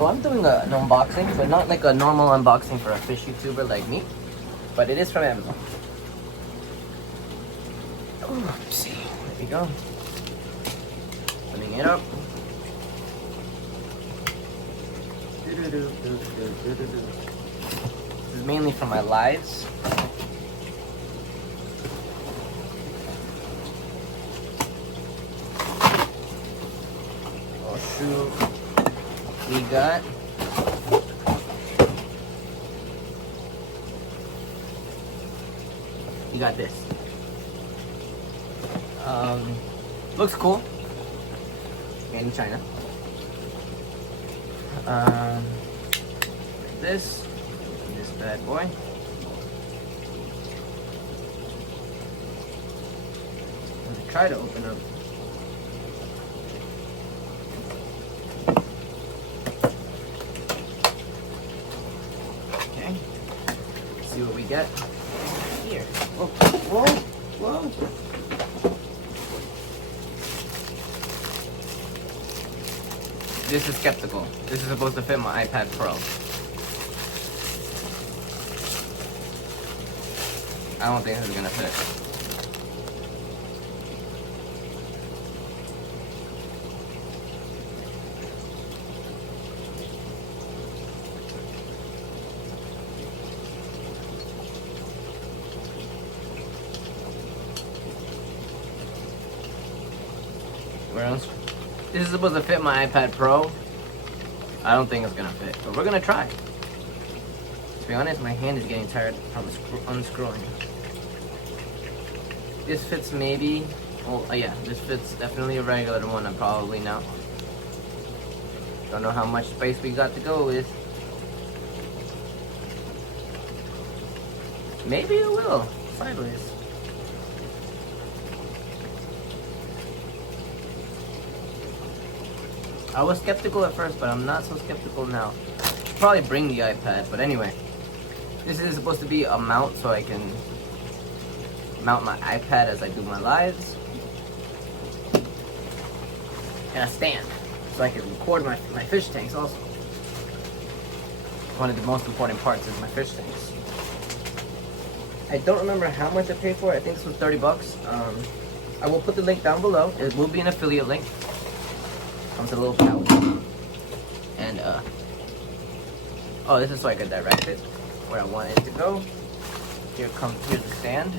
So I'm doing an unboxing, but not like a normal unboxing for a fish YouTuber like me, but it is from Amazon. Oh, let's see, there we go. Opening it up. This is mainly for my lives. Oh shoot. We got this. Looks cool. Made in China. This bad boy. I'm gonna try to open up. Okay. Let's see what we get here. Whoa, whoa, whoa. This is skeptical. This is supposed to fit my iPad Pro. I don't think this is gonna fit. Where else? This is supposed to fit my iPad Pro. I don't think it's gonna fit, but we're gonna try. To be honest, my hand is getting tired from unscrewing. This fits maybe, oh yeah, this fits definitely a regular one, I probably know. Don't know how much space we got to go with. Maybe it will, sideways. I was skeptical at first, but I'm not so skeptical now. Should probably bring the iPad, but anyway. This is supposed to be a mount so I can mount my iPad as I do my lives. And a stand so I can record my fish tanks also. One of the most important parts is my fish tanks. I don't remember how much I paid for it. I think this was 30 bucks. I will put the link down below. It will be an affiliate link. Comes a little pouch. And oh, this is so I can direct it where I want it to go. Here's the stand.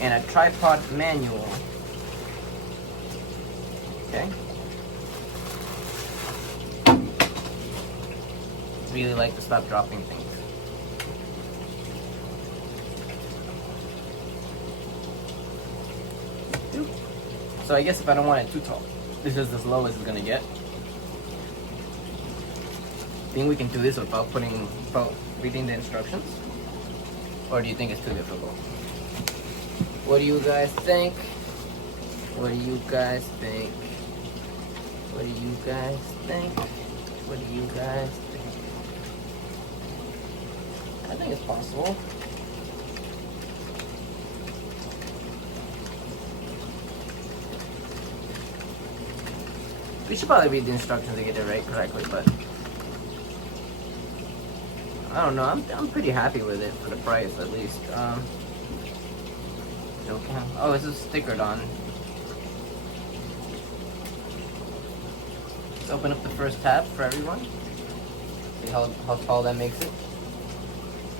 And a tripod manual. Okay. Really like to stop dropping things. So I guess if I don't want it too tall, this is as low as it's gonna get. Think we can do this without reading the instructions? Or do you think it's too difficult? What do you guys think? What do you guys think? What do you guys think? What do you guys think? I think it's possible. We should probably read the instructions to get it right correctly, but I don't know. I'm pretty happy with it for the price, at least. Oh, this is stickered on. Let's open up the first tab for everyone. See how tall that makes it.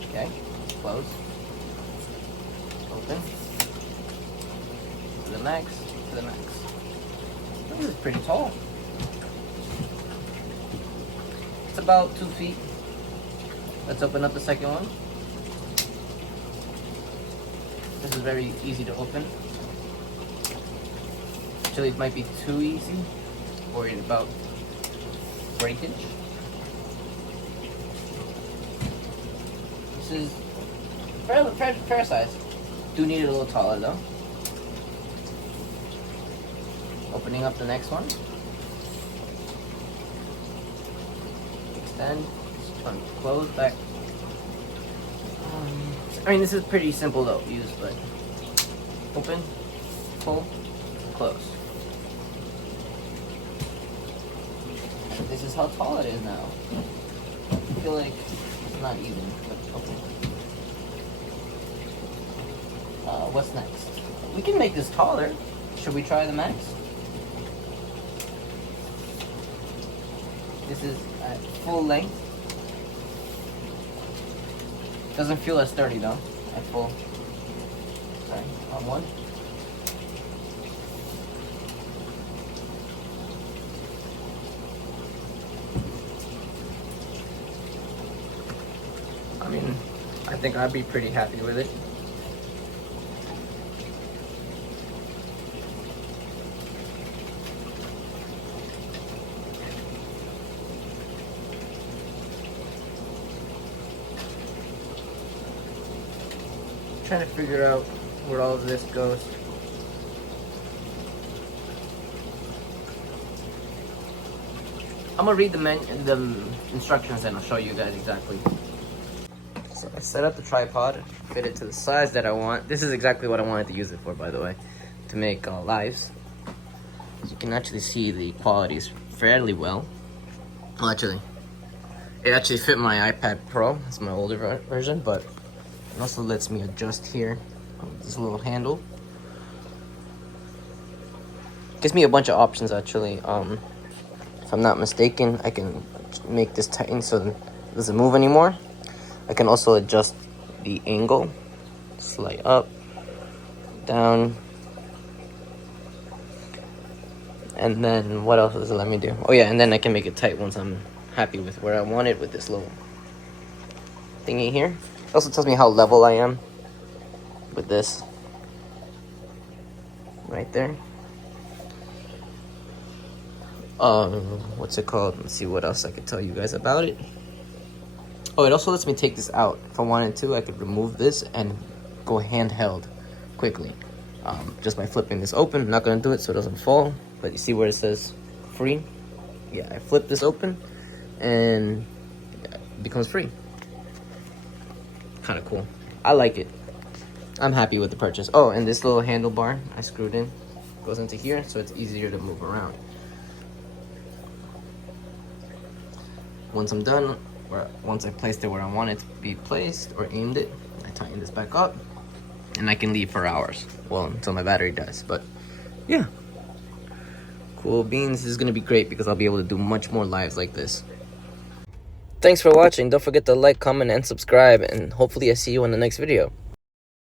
Okay, close. Open. To the max. To the max. This is pretty tall. It's about 2 feet. Let's open up the second one. This is very easy to open. Actually, it might be too easy. Worried about breakage. This is fair size. Do need it a little taller though. Opening up the next one. Extend. Turn close back. I mean, this is pretty simple to use, but open, pull, close. This is is how tall it is now. I feel like it's not even, but okay. What's next? We can make this taller. Should we try the Max? This is at full length. Doesn't feel as sturdy though, at full. Sorry, on one. I mean, I think I'd be pretty happy with it. Trying to figure out where all of this goes. I'm gonna read the instructions and I'll show you guys exactly. So I set up the tripod, fit it to the size that I want. This is exactly what I wanted to use it for, by the way, to make lives. As you can actually see, the quality is fairly well. Well, actually, it actually fit my iPad Pro. It's my older version, but it also lets me adjust here with this little handle. Gives me a bunch of options actually. If I'm not mistaken, I can make this tighten so it doesn't move anymore. I can also adjust the angle, slide up, down, and then what else does it let me do? Oh yeah, and then I can make it tight once I'm happy with where I want it with this little thingy here. It also tells me how level I am with this right there. What's it called? Let's see what else I could tell you guys about it. Oh, it also lets me take this out. If I wanted to, I could remove this and go handheld quickly. Just by flipping this open. I'm not gonna do it so it doesn't fall, but you see where it says free? Yeah, I flip this open and it becomes free. Kind of cool. I like it. I'm happy with the purchase. Oh, and this little handlebar I screwed in goes into here, so it's easier to move around. Once I'm done, or once I placed it where I want it to be placed or aimed it, I tighten this back up and I can leave for hours. Well, until my battery dies, but yeah. Cool beans. This is gonna be great because I'll be able to do much more lives like this. Thanks for watching. Don't forget to like, comment, and subscribe, and hopefully I see you in the next video.